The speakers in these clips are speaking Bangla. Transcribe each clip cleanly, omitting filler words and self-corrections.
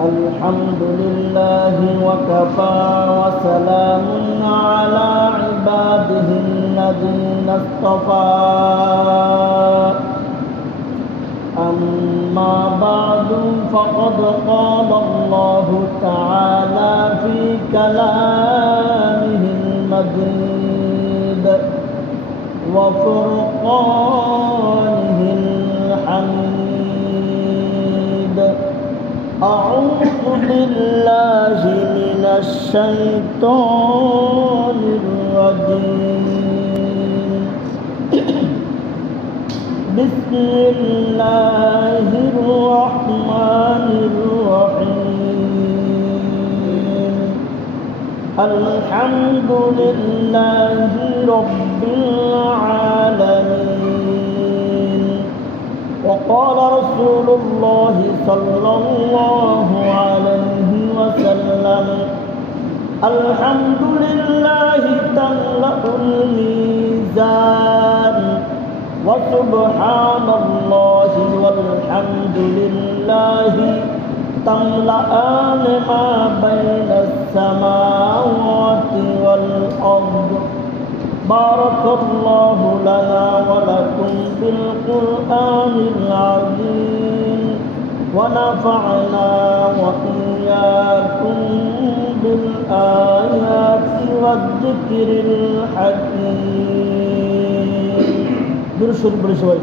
الحمد لله وكفى وسلام على عباده الذين اصطفى أما بعد فقد قال الله تعالى في كلامه المجيد وفرقانه الحميد أعوذ بالله من الشيطان الرجيم بسم الله الرحمن الرحيم الحمد لله رب العالمين وقال رسول الله صلى الله عليه وسلم الحمد لله تملأ الميزان وسبحان الله والحمد لله تملأان ما بين السماوات والأرض بارك الله لنا ولكم بالقرآن العظيم ونفعنا وإياكم بالآيات والذكر الحكيم برشد برشد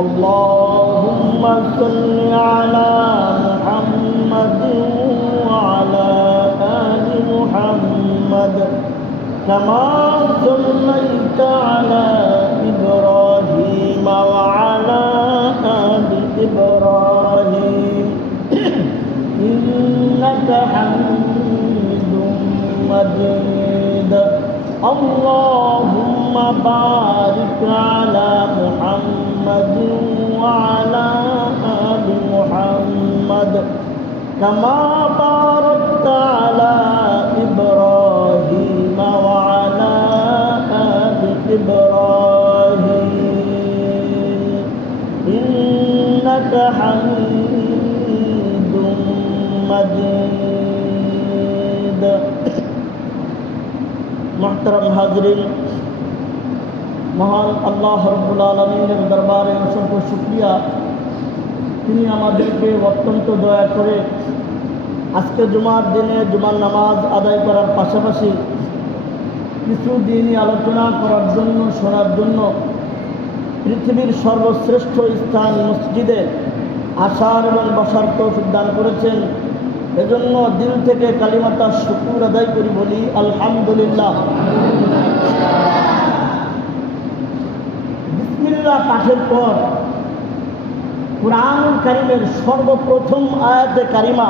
اللهم صل على محمد وعلى آل محمد كما صليت على إبراهيم وعلى آل إبراهيم إنك حميد مجيد اللهم بارك على محمد وعلى آل محمد كما باركت على إبراهيم وعلى آل إبراهيم إنك حميد مجيد محترم حاضرين মহান আল্লাহ রব্বুল আলামিনের দরবারে অসংখ্য শুকরিয়া তিনি আমাদেরকে অত্যন্ত দয়া করে আজকে জুমার দিনে জুমার নামাজ আদায় করার পাশাপাশি কিছু দিনই আলোচনা করার জন্য শোনার জন্য পৃথিবীর সর্বশ্রেষ্ঠ স্থান মসজিদে আসার এবং বসার তৌফিক দান করেছেন। এজন্য দিল থেকে কালিমাতার শুকর আদায় করি, বলি আলহামদুলিল্লাহ। বিসমিল্লাহ পাঠের পর কুরআনুল কারীমের সর্বপ্রথম আয়াতে কারিমা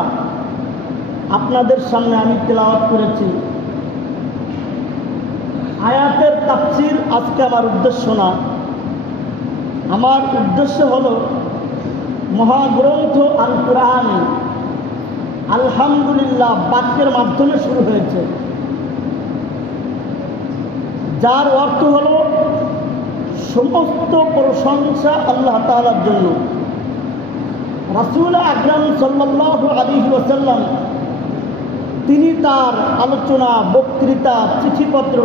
আপনাদের সামনে আমি তেলাওয়াত করেছি। আয়াতের তাফসীর আজকে আমার উদ্দেশ্য না, আমার উদ্দেশ্য হলো মহাগ্রন্থ আল কুরআন আলহামদুলিল্লাহ বাক্যের মাধ্যমে শুরু হয়েছে, যার অর্থ হলো সমস্ত প্রশংসা আল্লাহ তাআলার জন্য। রাসূল আকরাম সাল্লাল্লাহু আলাইহি ওয়াসাল্লাম তিনি তার আলোচনা, বক্তৃতা, চিঠিপত্র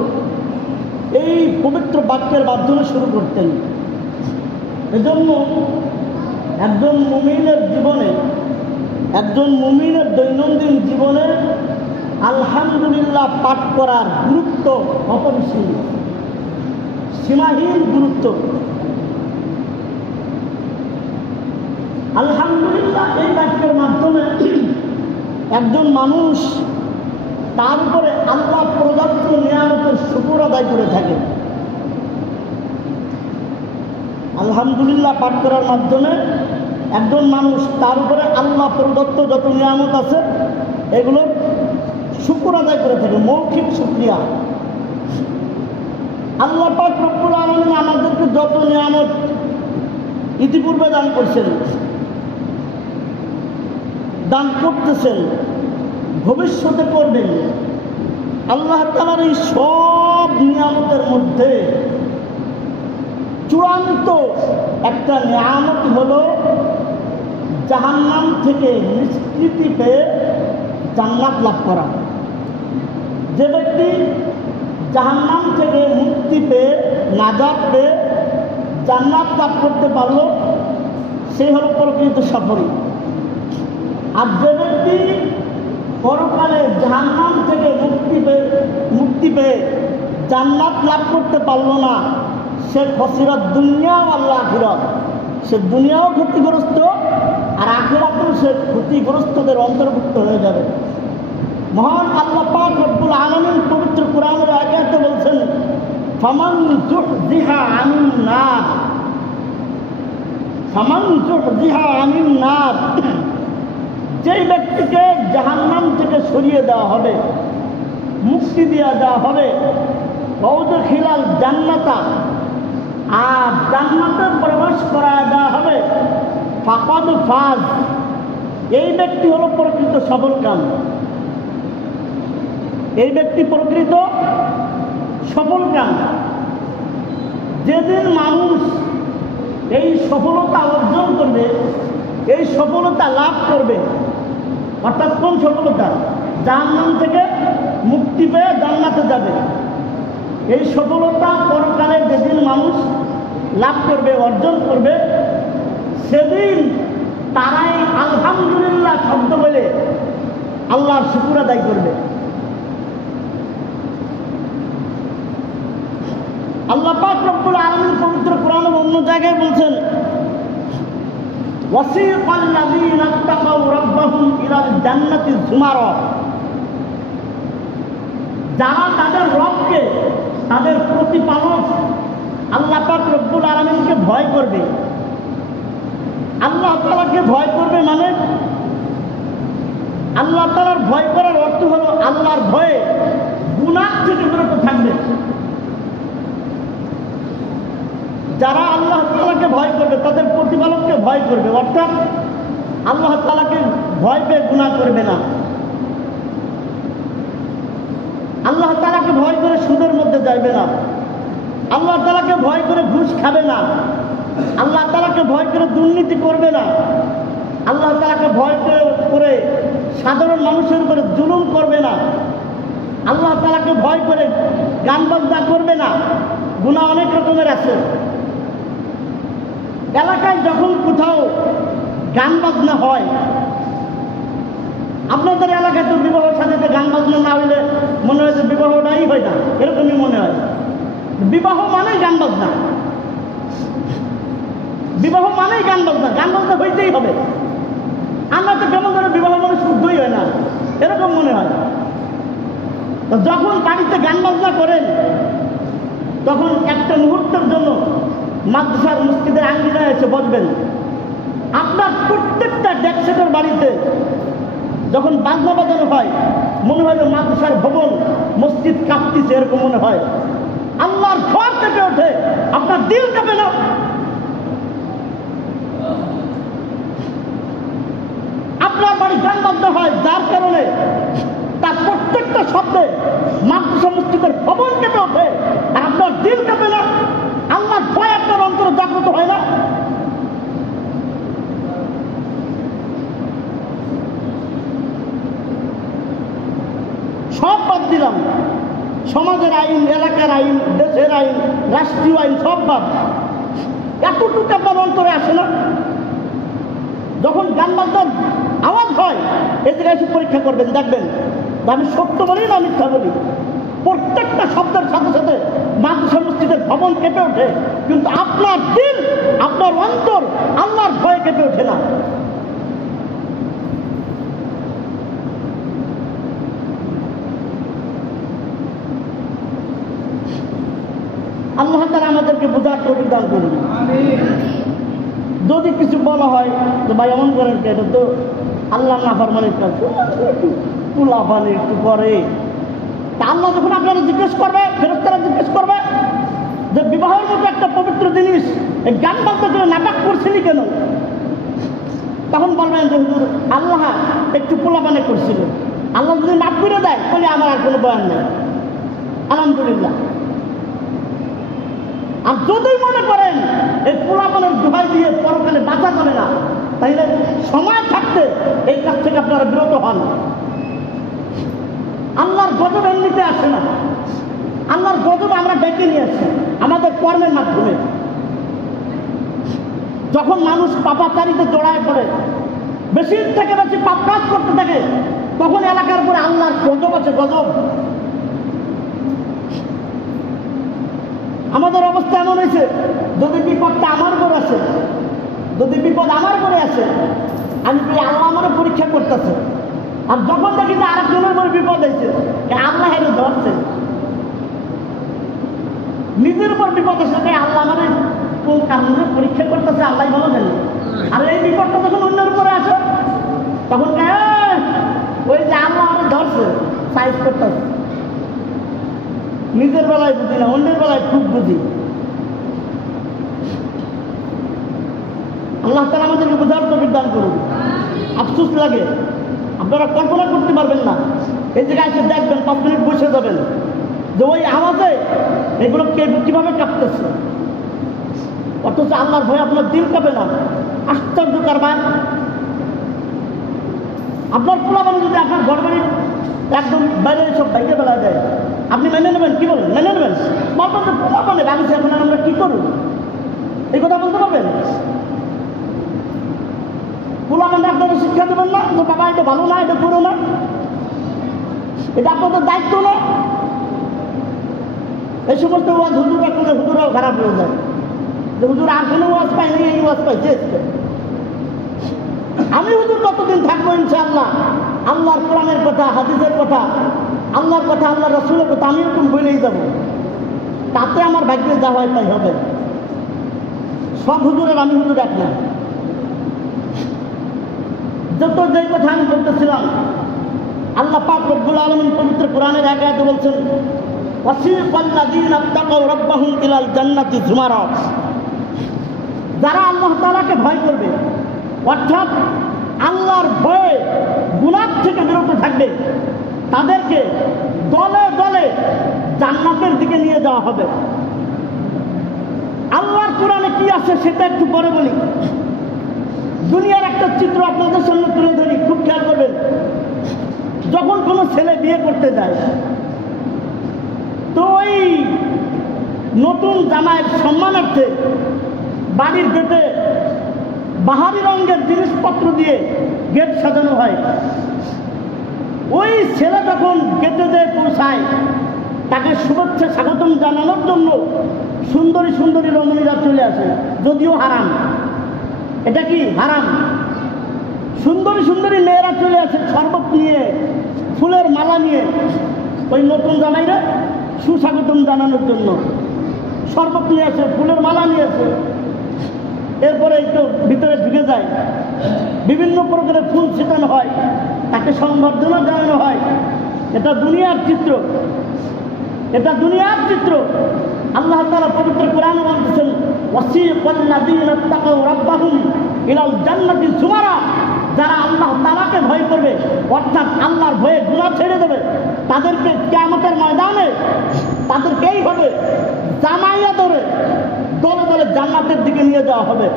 এই পবিত্র বাক্যের মাধ্যমে শুরু করতেন। এজন্য একজন মুমিনের জীবনে, একজন মুমিনের দৈনন্দিন জীবনে আলহামদুলিল্লাহ পাঠ করার গুরুত্ব অপরিসীম, সীমাহীন গুরুত্ব। আলহামদুলিল্লাহ এই বাক্যের মাধ্যমে একজন মানুষ তার উপরে আল্লাহ প্রদত্ত নিয়ামতের শুকর আদায় করে থাকে। আলহামদুলিল্লাহ পাঠ করার মাধ্যমে একজন মানুষ তার উপরে আল্লাহ প্রদত্ত যত নিয়ামত আছে এগুলোর শুকর আদায় করে থাকে, মৌখিক শুকরিয়া। আল্লাহ পাক রব্বুল আলামিন আমাদেরকে যত নিয়ামত ইতিপূর্বে দান করছেন, দান করতেছেন, ভবিষ্যতে করবেন, আল্লাহ তাআলার এই সব নিয়ামতের মধ্যে চূড়ান্ত একটা নিয়ামত হলো জাহান্নাম থেকে নিষ্কৃতি পেয়ে জান্নাত লাভ করা। যে ব্যক্তি জাহান্নাম থেকে মুক্তি পেয়ে নাজাত পেয়ে জান্নাত লাভ করতে পারল, সেই হলো প্রকৃত সফরী। আর যে ব্যক্তি পরকালে জাহান্নাম থেকে মুক্তি পেয়ে জান্নাত লাভ করতে পারল না, সে খসিরাত দুনিয়া আল্লাহ আখিরাত। সে দুনিয়াও ক্ষতিগ্রস্ত আর আখিরাতেও সে ক্ষতিগ্রস্তদের অন্তর্ভুক্ত হয়ে যাবে। মহান আল্লাহ পাক রব্বুল আলামিন পবিত্র কোরআনের আয়াতে বলছেন, ফামান যুহযিহা আনিন নার, ফামান যুহযিহা আনিন নার, যেই ব্যক্তিকে জাহান্নাম থেকে সরিয়ে দেওয়া হবে, মুক্তি দিয়ে দেওয়া হবে, ওয়াউদখিলাল জান্নাতা, আর জান্নাতে প্রবেশ করায় দেওয়া হবে, ফাকাদ ফাজ, এই ব্যক্তি হলো প্রকৃত সফলকাম। এই ব্যক্তি প্রকৃত সফলকাম। যেদিন মানুষ এই সফলতা অর্জন করবে, এই সফলতা লাভ করবে, অর্থাৎ কোন সফলতা? জাহান্নাম থেকে মুক্তি পেয়ে জান্নাতে যাবে। এই সফলতা পরকালে যেদিন মানুষ লাভ করবে, অর্জন করবে, সেদিন তারাই আলহামদুলিল্লাহ শব্দ বলে আল্লাহর শুকর আদায় করবে। আল্লাহ পাক রব্বুল আলামিন পবিত্র কোরআনের অন্য জায়গায় বলছেন, ওয়াসিকাল লাযীনা তাকাউ রাব্বাহুম ইলাল জান্নাতি যুমারা, যারা তাদের রবকে, তাদের প্রতিপালক আল্লাহ পাক রব্বুল আলামিনকে ভয় করবে। আল্লাহ তাআলাকে ভয় করবে মানে আল্লাহ তাআলার ভয় করার অর্থ হলো আল্লাহর ভয়ে গুনাহ থেকে বিরত থাকবে। যারা আল্লাহ তাআলাকে ভয় করবে, তাদের প্রতিপালককে ভয় করবে, অর্থাৎ আল্লাহ তাআলাকে ভয় পেয়ে গুনাহ করবে না। আল্লাহ তাআলাকে ভয় করে সুদের মধ্যে যাবে না। আল্লাহ তাআলাকে ভয় করে ঘুষ খাবে না। আল্লাহ তাআলাকে ভয় করে দুর্নীতি করবে না। আল্লাহ তাআলাকে ভয় করে সাধারণ মানুষের উপরে জুলুম করবে না। আল্লাহ তাআলাকে ভয় করে গান বাজনা করবে না। গুনাহ অনেক রকমের আছে। এলাকায় যখন কোথাও গান বাজনা হয়, আপনাদের এলাকায় তো বিবাহ সাথে গান বাজনা না হইলে মনে হয় যে বিবাহটাই হয় না, এরকমই মনে হয়। বিবাহ মানেই গান বাজনা, বিবাহ মানেই গান বাজনা, গান বাজনা হইতেই হবে। আমরা তো কেমন করে বিবাহ মানে শুদ্ধই হয় না, এরকম মনে হয়। তো যখন বাড়িতে গান বাজনা করেন, তখন একটা মুহূর্তের জন্য মাদ্রাসার মসজিদের আঙ্গিনায় এসে বসবেন। আপনার প্রত্যেকটা ডেকসেটের বাড়িতে যখন বাজনা বাজানো হয়, মনে হয় মাদ্রাসার ভবন, মসজিদ কাঁপতেছে, এরকম মনে হয়। আল্লাহর ঘর কেঁপে ওঠে, আপনার দিল কাঁপে না? আপনার বাড়ি গান বাজনা হয়, যার কারণে তার প্রত্যেকটা শব্দে মাদ্রাসা মসজিদের ভবন কেঁপে ওঠে, আর আপনার দিল কাঁপে না? আল্লাহর ভয় আপনার অন্তরে জাগ্রত হয় না? সব বাদ দিলাম, সমাজের আইন, এলাকার আইন, দেশের আইন, রাষ্ট্রীয় আইন, সব বাদ। এতটুকু আপনার অন্তরে আসে না? যখন গান বাজনার আওয়াজ হয়, এই জায়গায় এসে পরীক্ষা করবেন, দেখবেন আমি সত্য বলি না মিথ্যা বলি। প্রত্যেকটা শব্দের সাথে সাথে মাদ্রাসা মসজিদের ভবন কেঁপে ওঠে, কিন্তু আপনার দিল, আপনার অন্তর আল্লাহর ভয়ে কেঁপে ওঠে না। আল্লাহ তাআলা আমাদেরকে বোঝার তৌফিক দান করুন। যদি কিছু বলা হয় যে ভাই এমন করেন, এটা তো আল্লাহ নাফরমানির কাজ, কুলাফানি একটু করে, তা আল্লাহ যখন আপনারা জিজ্ঞেস করবে, ফেরেশতারা জিজ্ঞেস করবে যে বিবাহের মতো একটা পবিত্র জিনিস এই গান বাজনা করে নাটক করছিলি কেন, তখন বলবেন যে হুজুর আল্লাহ একটু কুলাফানি করছিল। আল্লাহ যদি মাফ করে দেয় তাহলে আমার আর কোনো বয়ান নেই, আলহামদুলিল্লাহ। আর যদি মনে করেন এই পোলাপানের দোহাই দিয়ে পরকালে বাঁচা যাবে না, তাইলে সময় থাকতে এই কাজ থেকে আপনারা বিরত হন। আল্লাহর গজব এমনিতে আসে না, আল্লাহর গজব আমরা ডেকে নিয়ে আসি আমাদের কর্মের মাধ্যমে। যখন মানুষ পাপাচারীতে জড়ায় পড়ে, বেশি থেকে বেশি পাপ কাজ করতে থাকে, তখন এলাকার উপরে আল্লাহর গজব আছে, গজব। আমাদের অবস্থা এমন হয়েছে, যদি বিপদটা আমার উপর আসে, যদি বিপদ আমার উপরে আসে, আমি আল্লাহ আমার পরীক্ষা করতেছে। আর যখন দেখি যে আরেকজনের উপরে বিপদ হয়েছে, আল্লাহ হেরে ধরছে। নিজের উপর বিপদ আসে, আল্লাহ আমার কোন কারণে পরীক্ষা করতেছে আল্লাহ ভালো জানে। আর এই বিপদটা যখন অন্যের উপরে আসে, তখন ওই যে আল্লাহ আমার ধরছে, সাইজ করতেছে। নিজের বেলায় বুঝি না, অন্যের বেলায় খুব বুঝি। আল্লাহ তাআলা আমাদেরকে বোঝার তৌফিক দান করুন। আফসোস লাগে, আপনারা কল্পনা করতে পারবেন না। এই জায়গায় এসে দেখবেন, 5 মিনিট বসে যাবেন, যে ওই আওয়াজে এগুলো কিভাবে কাঁপতেছে, অথচ আল্লাহর ভয় আপনার দিল কাঁপে না। আশ্চর্য কারবার। আপনার পোলাপান যদি আপনার ঘর বাড়ির একদম বাইরে সব বাইকে বেলা যায়, আপনি মেনে নেবেন? কি বলেন, মেনে নেবেন? বলবেন যে পোলাপানে রাখছে, এখন আমরা কি করুন? এই কথা বলতে পারবেন? পোলাপানে আপনারা শিক্ষা দেবেন না যে বাবা এটা ভালো না, এটা করো না, এটা আপনাদের দায়িত্ব না? এই সমস্ত ওয়াজ হুজুরা করলে হুজুরাও খারাপ হয়ে যায়, যে হুজুর আর কোনো ওয়াজ পাইনি, এই ওয়াজ পাইছে। আমি হুজুর কতদিন থাকবো ইনশাআল্লাহ, আল্লাহর কোরআনের কথা, হাদিসের কথা, আল্লাহর কথা, আল্লাহ রাসূলের কথা আমি এরকম বলেই যাব, তাতে আমার ভাগ্যে যা হয় তাই হবে। সব হুজুরের আমি হুজুর এক না। যত যেই কথা আমি বলতেছিলাম, আল্লাহ পাক রব্বুল আলামিন পবিত্র কোরআনের এক আয়াতে বলছেন, ওয়াসিকাল্লাযীনা তাকাউ রাব্বাহুম ইলাল জান্নাতি যুমারা। যারা আল্লাহ তাআলাকে ভয় করবে, অর্থাৎ আল্লাহর ভয়ে গুনাহ থেকে বিরত থাকবে, তাদেরকে দলে দলে জান্নাতের দিকে নিয়ে যাওয়া হবে। আল্লাহর কোরআনে কি আছে সেটা একটু পরে বলি। দুনিয়ার একটা চিত্র আপনাদের সামনে তুলে ধরি, খুব খেয়াল করবেন। যখন কোনো ছেলে বিয়ে করতে যায়, তো ওই নতুন জামাইয়ের সম্মানার্থে বাড়ির গেটে বাহারি রঙের জিনিসপত্র দিয়ে গেট সাজানো হয়। ওই ছেলে যখন গেটে যেয়ে পৌঁছায়, তাকে শুভেচ্ছা স্বাগতম জানানোর জন্য সুন্দরী সুন্দরী রমণীরা চলে আসে, যদিও হারাম। এটা কি হারাম? সুন্দরী সুন্দরী মেয়েরা চলে আসে শরবত নিয়ে, ফুলের মালা নিয়ে, ওই নতুন জামাইরা সুস্বাগতম জানানোর জন্য শরবত নিয়ে আসে, ফুলের মালা নিয়ে আসে। এরপরে একটু ভিতরে ঢুকে যায়, বিভিন্ন প্রকারের ফুল ছিটানো হয়, তাকে সংবর্ধনা জানানো হয়। এটা দুনিয়ার চিত্র, এটা দুনিয়ার চিত্র। আল্লাহ তাআলা পবিত্র কোরআনে বলতেছেন, ওয়াসিকাল্লাযীনা তাকাউ রাব্বাহুম ইলাল জান্নাতি যুমারা। যারা আল্লাহ তাআলাকে ভয় করবে, অর্থাৎ আল্লাহর ভয়ে গুনাহ ছেড়ে দেবে, তাদেরকে কিয়ামতের ময়দানে তাদেরকে এইভাবে জামাইয়া ধরে দলে দলে জান্নাতের দিকে নিয়ে যাওয়া হবে।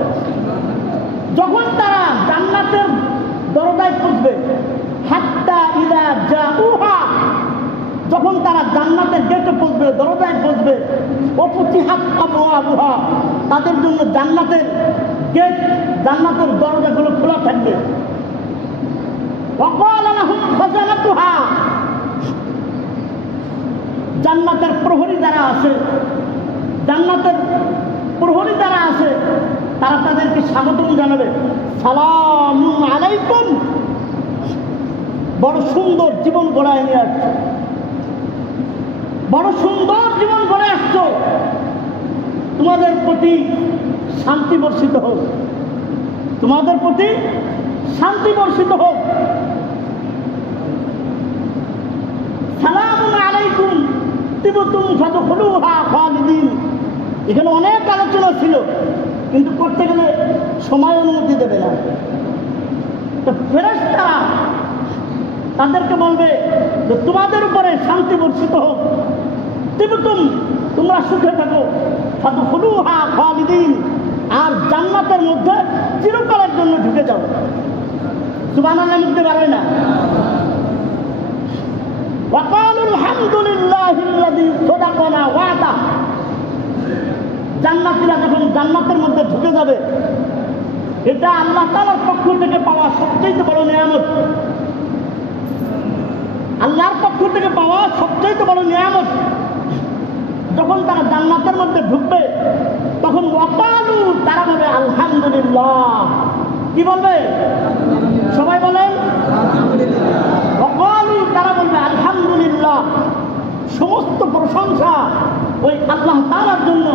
যখন তারা জান্নাতের দরজায় পৌঁছবে, হাত্তা ইযা জাউহা, যখন তারা জান্নাতের গেটে পৌঁছবে, দরজায় পৌঁছবে, ওয়াফতিহাত আবওয়াবুহা, তাদের জন্য জান্নাতের গেট, জান্নাতের দরজাগুলো খোলা থাকবে। ওয়াকালা লাহুম খাজানাতুহা, জান্নাতের প্রহরী যারা আছে, জান্নাতের প্রহরী যারা আছে, তারা তাদেরকে স্বাগতম জানাবে, সালামুন আলাইকুম, বড় সুন্দর জীবন গড়ায় নিয়ে আসছো, বড় সুন্দর জীবন গড়ে আসছো, তোমাদের প্রতি শান্তি বর্ষিত হোক, তোমাদের প্রতি শান্তি বর্ষিত হোক। সালামুন আলাইকুম তিবতুম ফাদখুলুহা খালিদিন। এখানে অনেক আলোচনা ছিল, কিন্তু করতে গেলে সময় অনুমতি দেবে না। তো ফেরেশতারা তাদেরকে বলবে যে তোমাদের উপরে শান্তি বর্ষিত হোক, তিবতুম, তোমরা সুখে থাকো, ফাদখুলুহা খালিদিন, আর জান্নাতের মধ্যে চিরকালের জন্য ঢুকে যাও। সুবহানাল্লাহ লিখতে পারে না? ওয়াকালুল হামদুলিল্লাহিল্লাযী সাদাকানা ওয়াদা। জান্নাতীরা যখন জান্নাতের মধ্যে ঢুকে যাবে, এটা আল্লাহ তাআলার পক্ষ থেকে পাওয়া সবচেয়ে বড় নিয়ামত। আল্লাহর পক্ষ থেকে পাওয়া সবচেয়ে বড় নিয়ামত। যখন তারা জান্নাতের মধ্যে ঢুকবে তখন ওয়াকালু, তারা বলবে আলহামদুলিল্লাহ। কি বলবে? সবাই বলেন ওয়াকালু, তারা বলবে আলহামদুলিল্লাহ। সমস্ত প্রশংসা ওই আল্লাহ তাআলার জন্য,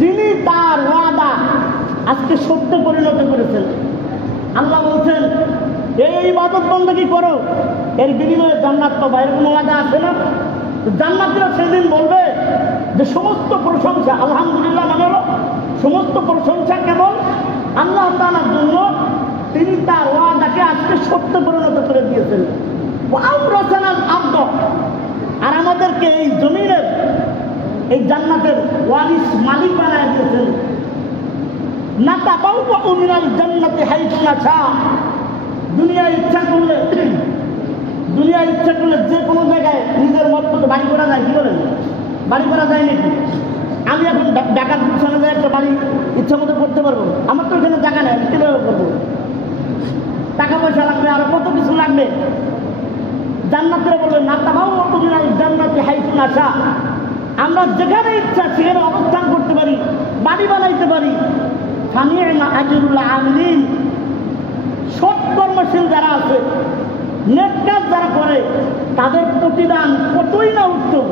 যিনি তার ওয়াদা আজকে সত্য পরিণত করেছেন। আল্লাহ বলছেন এই ইবাদত বন্দেগী করো, এর বিনিময়ে জান্নাত পাবা। এরকম ওয়াদা আছে না? জান্নাতীরা সেদিন বলবে যে সমস্ত প্রশংসা, আলহামদুলিল্লাহ মানে হলো সমস্ত প্রশংসা কেবল আল্লাহ তাআলার জন্য, তিনি তার ওয়াদাকে আজকে সত্য পরিণত করে দিয়েছেন। আর আমাদেরকে এই জমিনের, এই জান্নাতের ওয়ারিস মালিক বানায় দিয়েছেন। নাতাবাউউ মিনাল জান্নাতি হাইথু নাশা। দুনিয়ায় ইচ্ছা করলে যে কোনো জায়গায় নিজের মত মতো বাড়ি করা যায়। কি বলেন? বাড়ি করা যায় নাকি? আমি এখন ঢাকার গুলশানে যাই, একটা বাড়ি ইচ্ছা মতো করতে পারবো? আমার তো এখানে জায়গা নেই, কীভাবে করবো? টাকা পয়সা লাগবে, আরো কত কিছু লাগবে। জান্নাতীরা বলবে নাতাবাউউ মিনাল জান্নাতি হাইথু নাশা। আমরা যেখানে ইচ্ছা সেখানে অবস্থান করতে পারি, বাড়ি বানাইতে পারি। ফানি'মা আজরুল আমিলিন। সৎ কর্মশীল যারা আছে, নেক কাজ যারা করে, তাদের প্রতিদান কতই না উত্তম।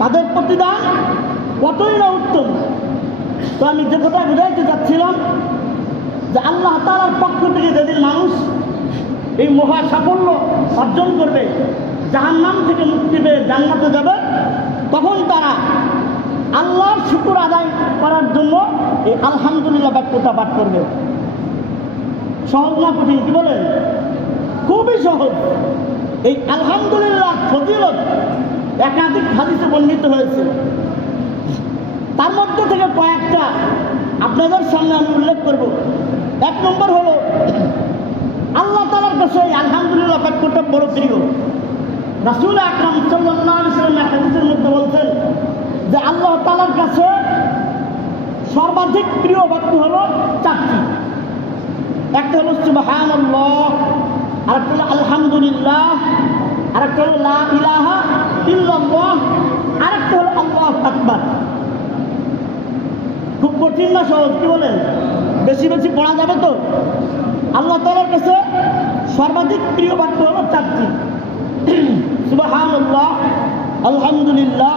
তাদের প্রতিদান কতই না উত্তম। তো আমি যে কথা বুঝাইতে যাচ্ছিলাম যে আল্লাহ তাআলার পক্ষ থেকে যেদিন মানুষ এই মহা সাফল্য অর্জন করবে, জাহান্নাম থেকে মুক্তি পেয়ে জান্নাতে যাবে, তখন তারা আল্লাহর শুকর আদায় করার জন্য এই আলহামদুলিল্লাহ বাক্যটা পাঠ করবে। সহজ না কঠিন? কি বলেন? খুবই সহজ। এই আলহামদুলিল্লাহ ফজিলত একাধিক হাদিসে বর্ণিত হয়েছে। তার মধ্যে থেকে কয়েকটা আপনাদের সামনে আমি উল্লেখ করব। এক নম্বর হলো, আল্লাহ তাআলার কাছে এই আলহামদুলিল্লাহ বাক্যটা বড় প্রিয়। রাসূল আকরাম সাল্লাল্লাহু আলাইহি ওয়াসাল্লাম হাদিসের মধ্যে বলছেন যে আল্লাহ তাআলার কাছে সর্বাধিক প্রিয় বাক্য হলো চারটি। একটা হলো সুবহানাল্লাহ, আরেকটা হলো আলহামদুলিল্লাহ, আরেকটা হলো লা ইলাহা ইল্লাল্লাহ, আরেকটা হলো আল্লাহু আকবার। খুব কঠিন না সহজ? কি বলেন? বেশি বেশি পড়া যাবে তো? আল্লাহ তাআলার কাছে সর্বাধিক প্রিয় বাক্য হলো চারটি। সুবহানাল্লাহ, আলহামদুলিল্লাহ,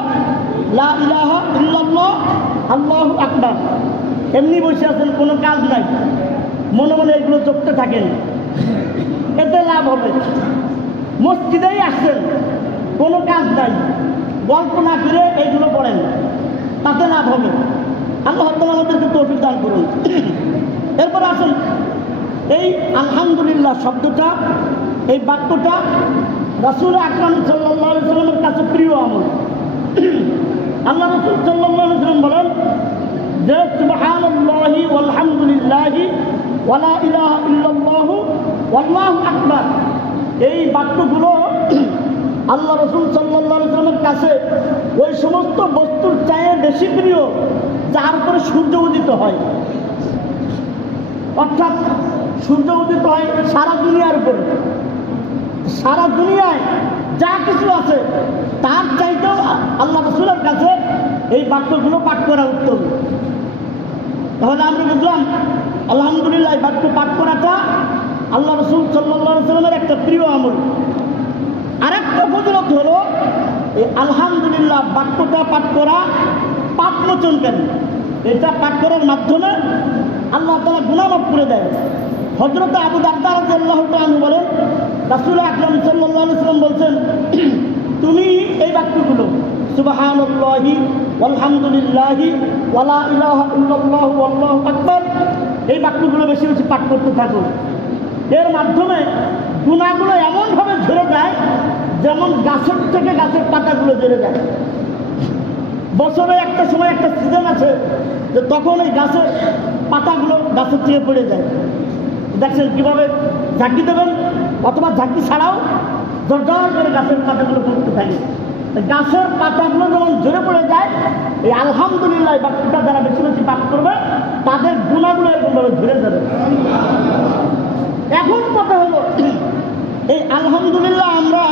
লা ইলাহা ইল্লাল্লাহ, আল্লাহু আকবার। এমনি বসে আছেন, কোনো কাজ নাই, মনে মনে এগুলো চলতে থাকেন, এতে লাভ হবে। মসজিদেই আসছেন, কোনো কাজ নাই, গল্প না করে এইগুলো পড়েন, তাতে লাভ হবে। আল্লাহ তাআলা আমাদেরকে তৌফিক দান করুন। এরপর আসুন, এই আলহামদুলিল্লাহ শব্দটা, এই বাক্যটা রাসূল আকরাম সাল্লাল্লাহু আলাইহি ওয়াসাল্লামের কাছে প্রিয় আমল। আল্লাহ রাসূল সাল্লাল্লাহু আলাইহি ওয়াসাল্লাম বলেন যে সুবহানাল্লাহি ওয়ালহামদুলিল্লাহি ওয়া লা ইলাহা ইল্লাল্লাহু ওয়াল্লাহু আকবার। এই বাক্যগুলো আল্লাহ রাসূল সাল্লাল্লাহু আলাইহি ওয়াসাল্লামের কাছে ওই সমস্ত বস্তুর চেয়ে বেশি প্রিয় যার উপরে সূর্য উদিত হয়। অর্থাৎ সূর্য উদিত হয় সারা দুনিয়ার উপরে। সারা দুনিয়ায় যা কিছু আছে তার চাইতেও আল্লাহ রাসূলের কাছে এই বাক্যগুলো পাঠ করা উত্তম। তাহলে আমরা বুঝলাম আলহামদুলিল্লাহ এই বাক্য পাঠ করাটা আল্লাহ রাসূল সাল্লাল্লাহু আলাইহি ওয়াসাল্লামের একটা প্রিয় আমল। আরেকটা ফজিলত হলো এই আলহামদুলিল্লাহ বাক্যটা পাঠ করা পাপ মোচনকারী। এটা পাঠ করার মাধ্যমে আল্লাহ তাআলা গুনাহ মাফ করে দেয়। হযরত আবু দারদা রাদিয়াল্লাহু তাআলা বলেন রাসূল আকরাম সাল্লাল্লাহু আলাইহি ওয়াসাল্লাম বলছেন, তুমি এই বাক্যগুলো সুবহানাল্লাহি ওয়ালহামদুলিল্লাহি ওয়া লা ইলাহা ইল্লাল্লাহু ওয়াল্লাহু আকবার, এই বাক্যগুলো বেশি বেশি পাঠ করতে থাকো। এর মাধ্যমে গুনাহগুলো এমনভাবে ঝরে যায় যেমন গাছের থেকে গাছের পাতাগুলো ঝরে যায়। বছরে একটা সময় একটা সিজন আছে যে তখন এই গাছের পাতাগুলো গাছের থেকে পড়ে যায়। দেখছেন কীভাবে ঝাঁকি দেবেন অথবা ঝাঁকি ছাড়াও জোরদার করে গাছের পাতাগুলো পড়তে থাকে। গাছের পাতাগুলো যখন ঝরে পড়ে যায়, এই আলহামদুলিল্লাহ বাক্যটা যারা বেশি বেশি পাঠ করবে তাদের গুণাগুলো এরকমভাবে ঝরে যাবে। এখন কথা হলো এই আলহামদুলিল্লাহ আমরা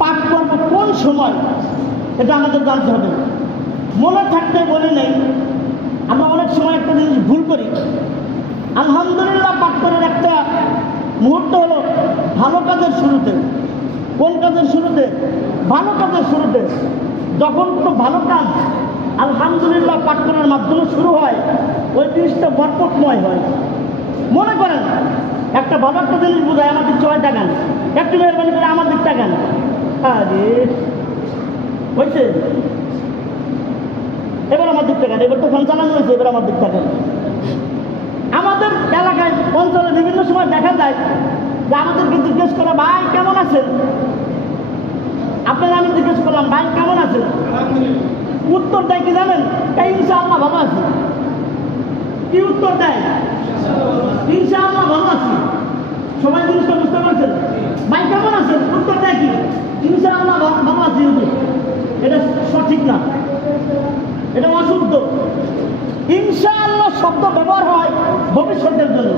পাঠ করবো কোন সময়, এটা আমাদের জানতে হবে। মনে থাকতে বলে নেই, আমরা অনেক সময় একটা জিনিস ভুল করি। আলহামদুলিল্লাহ পাঠ করার একটা মুহূর্ত হলো ভালো কাজের শুরুতে। কোন কাজের শুরুতে? ভালো কাজের শুরুতে। যখন কোনো ভালো কাজ আলহামদুলিল্লাহ পাঠ করার মাধ্যমে শুরু হয়, ওই জিনিসটা বরকতময় হয়। মনে করেন একটা ভালো একটা জিনিস বোঝায়, আমার দিক ছয় টাকা একটু মেহরবানি করে আমার দিক টাকা। আরে হয়েছে, এবার আমার দিক টাকা, এবার তো ফোন চালানো হয়েছে, এবার আমার দিক টাকা। আমাদের এলাকায় অঞ্চলে বিভিন্ন সময় দেখা যায় যে আমাদেরকে জিজ্ঞেস করে, ভাই কেমন আছেন? আপনারা আমি জিজ্ঞেস করলাম, ভাই কেমন আছেন? উত্তর দেয় কি জানেন? ইনশাআল্লাহ ভালো আছি। কি উত্তর দেয়? ইনশাআল্লাহ ভালো আছি। সবাই জিনিসটা বুঝতে পারছেন? ভাই কেমন আছেন? উত্তর দেয় কি? ইনশাআল্লাহ ভালো আছি। এটা সঠিক না, এটা অশুদ্ধ। ইনশাআল্লাহ শব্দ ব্যবহার হয় ভবিষ্যতের জন্য।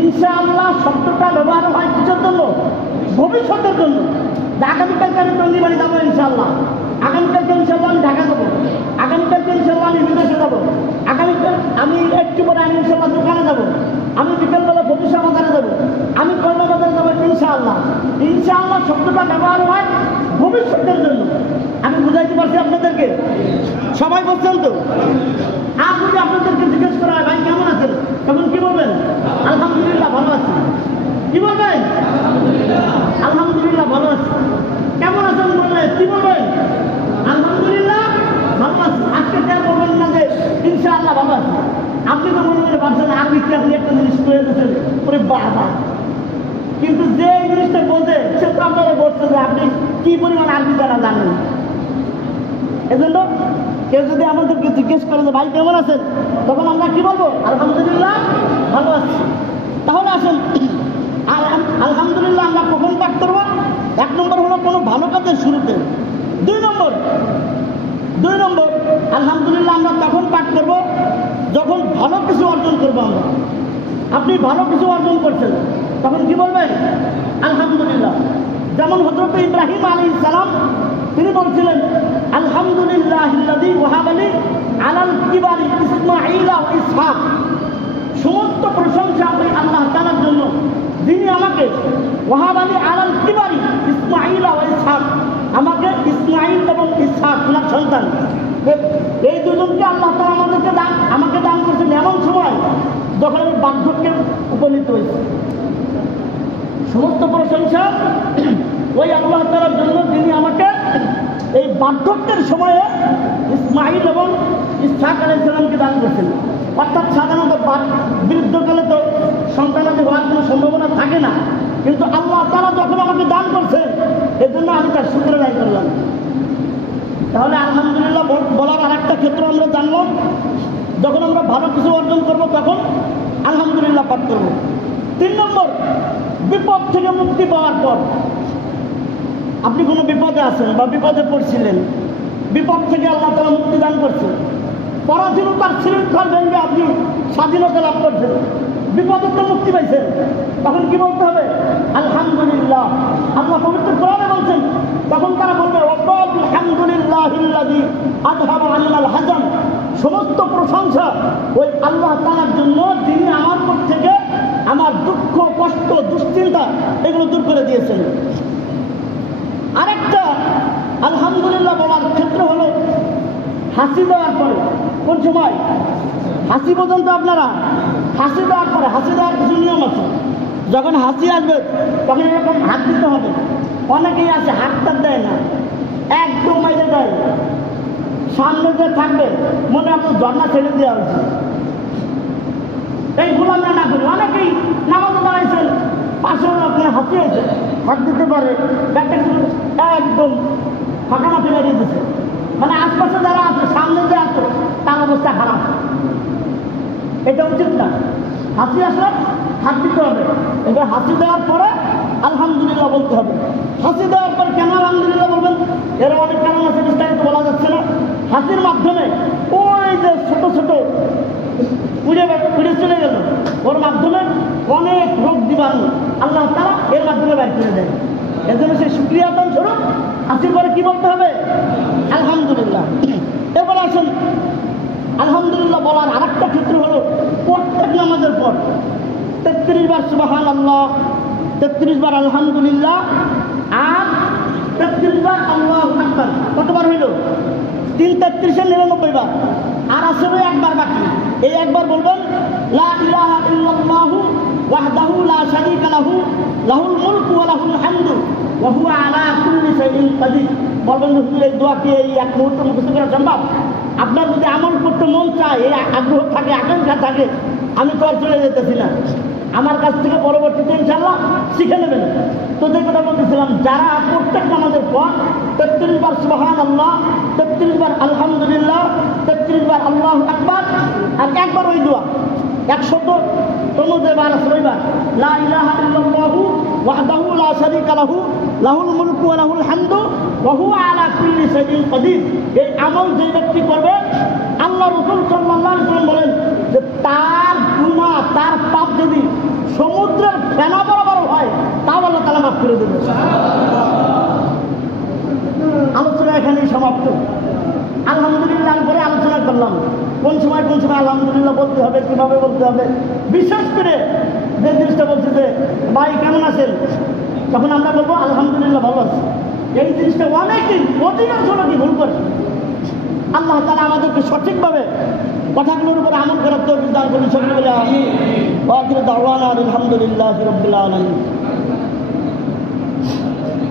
ইনশাআল্লাহ শব্দটা ব্যবহার হয় কিসের জন্য? ভবিষ্যতের জন্য। আগামীকালকে আমি টঙ্গিবাড়ি যাবো ইনশাআল্লাহ, আগামীকালকে ইনশাআল্লাহ আমি ঢাকা যাবো, আগামীকালকে ইনশাআল্লাহ আমি বিদেশে যাবো, আগামীকাল আমি একটু পরে আমি ইনশাআল্লাহ দোকানে যাবো, আমি বিকেলবেলা ভবিষ্যৎ বাজারে যাবো, আমি কর্মবাজারে যাবো ইনশাআল্লাহ। ইনশাআল্লাহ শব্দটা ব্যবহার হয় ভবিষ্যতের জন্য। আমি বুঝাইতে পারছি আপনাদেরকে? সবাই বলছেন তো? আর যদি আপনাদেরকে জিজ্ঞেস করা হয়, ভাই কেমন আছেন, তখন কি বলবেন? আলহামদুলিল্লাহ ভালো আছি। কি বলবেন? আলহামদুলিল্লাহ ভালো আছি। কেমন আছেন বললে কি বলবেন? আলহামদুলিল্লাহ ভালো আছি। আজকে কেন বলবেন না যে ইনশাআল্লাহ ভালো আছি? আপনি তো মনে করে পারছেন আরবিতে আপনি একটা জিনিস করে দিচ্ছেন, ওরে বাবা। কিন্তু যে এই জিনিসটা বলছে সে তো আপনারা বলছে যে আপনি কি পরিমাণ আরবি জানা জানেন। এজন্য কেউ যদি আমাদেরকে জিজ্ঞেস করে যে ভাই কেমন আছেন, তখন আমরা কি বলবো? আলহামদুলিল্লাহ ভালো আছি। তাহলে আসেন আলহামদুলিল্লাহ আমরা কখন পাঠ করবো? এক নম্বর হলো কোনো ভালো কাজের শুরুতে। দুই নম্বর আলহামদুলিল্লাহ আমরা তখন পাঠ করবো যখন ভালো কিছু অর্জন করবো। আমরা আপনি ভালো কিছু অর্জন করছেন, তখন কি বলবেন? আলহামদুলিল্লাহ। যেমন হযরত ইব্রাহিম আলাইহিস সালাম তিনি বলছিলেন, আলহামদুলিল্লাহিল্লাযী ওয়াহাবালি আলাল কিবারি ইসমাঈলা ওয়া ইসহাক। সমস্ত প্রশংসা আমি আল্লাহ তাআলার জন্য, যিনি আমাকে ওয়াহাবালি আলাল কিবারি ইসমাঈলা ওয়া ইসহাক, আমাকে ইসমাঈল এবং ইসহাক ওনার সন্তান, এই দুজনকে আল্লাহ তাআলা আমাকে দান করেছেন এমন সময় যখন আমি বার্ধক্যে উপনীত হয়েছি। সমস্ত প্রশংসা ওই আল্লাহ তাআলার জন্য, যিনি আমাকে এই বার্ধক্যের সময়ে ইসমাঈল এবং ইসহাক আলাইহিস সালামকে দান করেছেন। অর্থাৎ সাধারণত বৃদ্ধকালে তো সন্তানাদি হওয়ার কোনো সম্ভাবনা থাকে না, কিন্তু আল্লাহ তাআলা যখন আমাকে দান করছেন, এজন্য আমি তার শুকর আদায় করলাম। তাহলে আলহামদুলিল্লাহ বলার আর একটা ক্ষেত্র আমরা জানলাম, যখন আমরা ভালো কিছু অর্জন করবো তখন আলহামদুলিল্লাহ পাঠ করবো। 3 নম্বর, বিপদ থেকে মুক্তি পাওয়ার পর। আপনি কোনো বিপদে আছেন বা বিপদে পড়ছিলেন, বিপদ থেকে আল্লাহ তাআলা মুক্তি দান করছেন, পরাধীনতার শৃঙ্খল ভেঙে আপনি স্বাধীনতা লাভ করছেন, বিপদের তো মুক্তি পাইছেন, তখন কি বলতে হবে? আলহামদুলিল্লাহ। আল্লাহ পবিত্র কোরআনে বলছেন, তখন তারা বলবে আলহামদুলিল্লাহিল্লাযী আযহাবা আন্নাল হাযান। সমস্ত প্রশংসা ওই আল্লাহ তাআলার জন্য, যিনি আমার উপর থেকে আমার দুঃখ, কষ্ট, দুশ্চিন্তা এগুলো দূর করে দিয়েছেন। আরেকটা আলহামদুলিল্লাহ বলার ক্ষেত্র হলো হাসি দেওয়ার পরে। কোন সময়? হাসি পর্যন্ত আপনারা হাসি দেওয়ার পরে, হাসি দেওয়ার কিছু নিয়ম আছে। যখন হাসি আসবে তখন এরকম হাত দিতে হবে। অনেকেই আছে হাতটা দেয় না, একদম মাইরে দেয়, সামনে যে থাকবে মনে আপনার ঝর্ণা ছেড়ে দেওয়া হয়েছে। এইগুলো আমরা না করি। অনেকেই নামাজে দাঁড়াইছেন, পাশেও আপনার হাসি আছে, হাত দিতে পারে, একদম ফাঁকা মাঠে বেরিয়ে দিচ্ছে। মানে আশপাশে যারা আছে, সামনে যে আছে, তার অবস্থা খারাপ। এটা উচিত না। হাসি আসলে হাত দিতে হবে। এবার হাসি দেওয়ার পরে আলহামদুলিল্লাহ বলতে হবে। হাসি দেওয়ার পর কেন আলহামদুলিল্লাহ বলবেন, এর অনেক কারণ আছে, বিস্তারিত বলা যাচ্ছে না। হাসির মাধ্যমে ওই যে ছোট ছোট উড়ে চলে গেল, ওর মাধ্যমে অনেক রোগ জীবাণু আল্লাহ তাআলা এর মাধ্যমে বের করে দেয়। এর জন্য সে শুকরিয়া আদান স্বরূপ হাসির পরে কি বলতে হবে, আলহামদুলিল্লাহ। এরপরে আসুন, আলহামদুলিল্লাহ বলার আরেকটা ক্ষেত্র হলো প্রত্যেক নামাজের পর 33 বার সুবহানাল্লাহ, 33 বার আলহামদুলিল্লাহ, আর 33 বার আল্লাহু আকবার। কতবার হইল? 3 33 99 বার। আর আসলে একবার বাকি। এই একবার বলবেন লা ইলাহা ইল্লাল্লাহু ওয়াহদাহু লা শারীকা লাহু লাহুল মুলকু ওয়া লাহুল হামদু ওয়া হুয়া আলা কুল্লি শাইইন কাদির। বলবেন হুজুর এই দোয়া কি এই এক মুহূর্তে মুখস্থ করা সম্ভব? আপনার যদি আমল করতে মন চায়, এই আগ্রহ থাকে, আকাঙ্ক্ষা থাকে, আমি তো আর চলে যেতেছি না, আমার কাছ থেকে পরবর্তীতে ইনশাআল্লাহ শিখে নেবেন। তো যে কথা বলতেছিলাম, যারা প্রত্যেক নামাজের পর 33 বার সুবহানাল্লাহ, 33 বার আলহামদুলিল্লাহ, 33 বার আল্লাহু আকবার, আর একবার ওই দোয়া 100তম যে বার আছে ওইবার লা ইলাহা ইল্লাল্লাহু ওয়াহদাহু লা শারীকা লাহু লাহুল মুলকু ওয়া লাহুল হামদু ওয়া হুয়া আলা কুল্লি শাইইন কাদির। এই আমল যে ব্যক্তি করবে, আল্লাহ রাসূল সাল্লাল্লাহু আলাইহি ওয়াসাল্লাম বলেন যে তার গুনাহ, তার পাপ যদি সমুদ্রের ফেনা বরাবর হয়, তাও আল্লাহ তাআলা মাফ করে দেবে। আলোচনা এখানেই সমাপ্ত। আলহামদুলিল্লাহ পরে আলোচনা করলাম কোন সময় আলহামদুলিল্লাহ বলতে হবে, কিভাবে বলতে হবে। বিশেষ করে যে জিনিসটা বলছে যে ভাই কেমন আছেন, তখন আমরা বলবো আলহামদুলিল্লাহ ভালো আছি। এই জিনিসটা অনেকেই অধিকাংশ লোকই ভুল করে। আল্লাহ তাআলা আমাদেরকে সঠিকভাবে কথাগুলোর উপর আমল করার তৌফিক দান করুন। সকলে বলে আমিন। ওয়া আখিরু দাওয়ানা আলহামদুলিল্লাহি রাব্বিল আলামিন।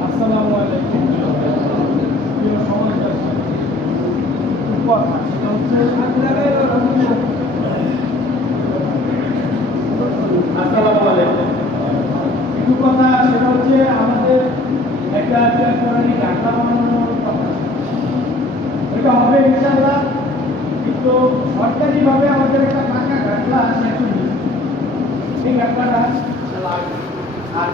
আসসালামু আলাইকুম। আসসালামু আলাইকুম। কিছু কথা, সেটা হচ্ছে আমাদের একটা ডাক্তার বানানোর কথা, এটা হবে ইনশাআল্লাহ। কিন্তু সরকারিভাবে আমাদের একটা পাকা গাছলা আছে, এই গাছলাটা আর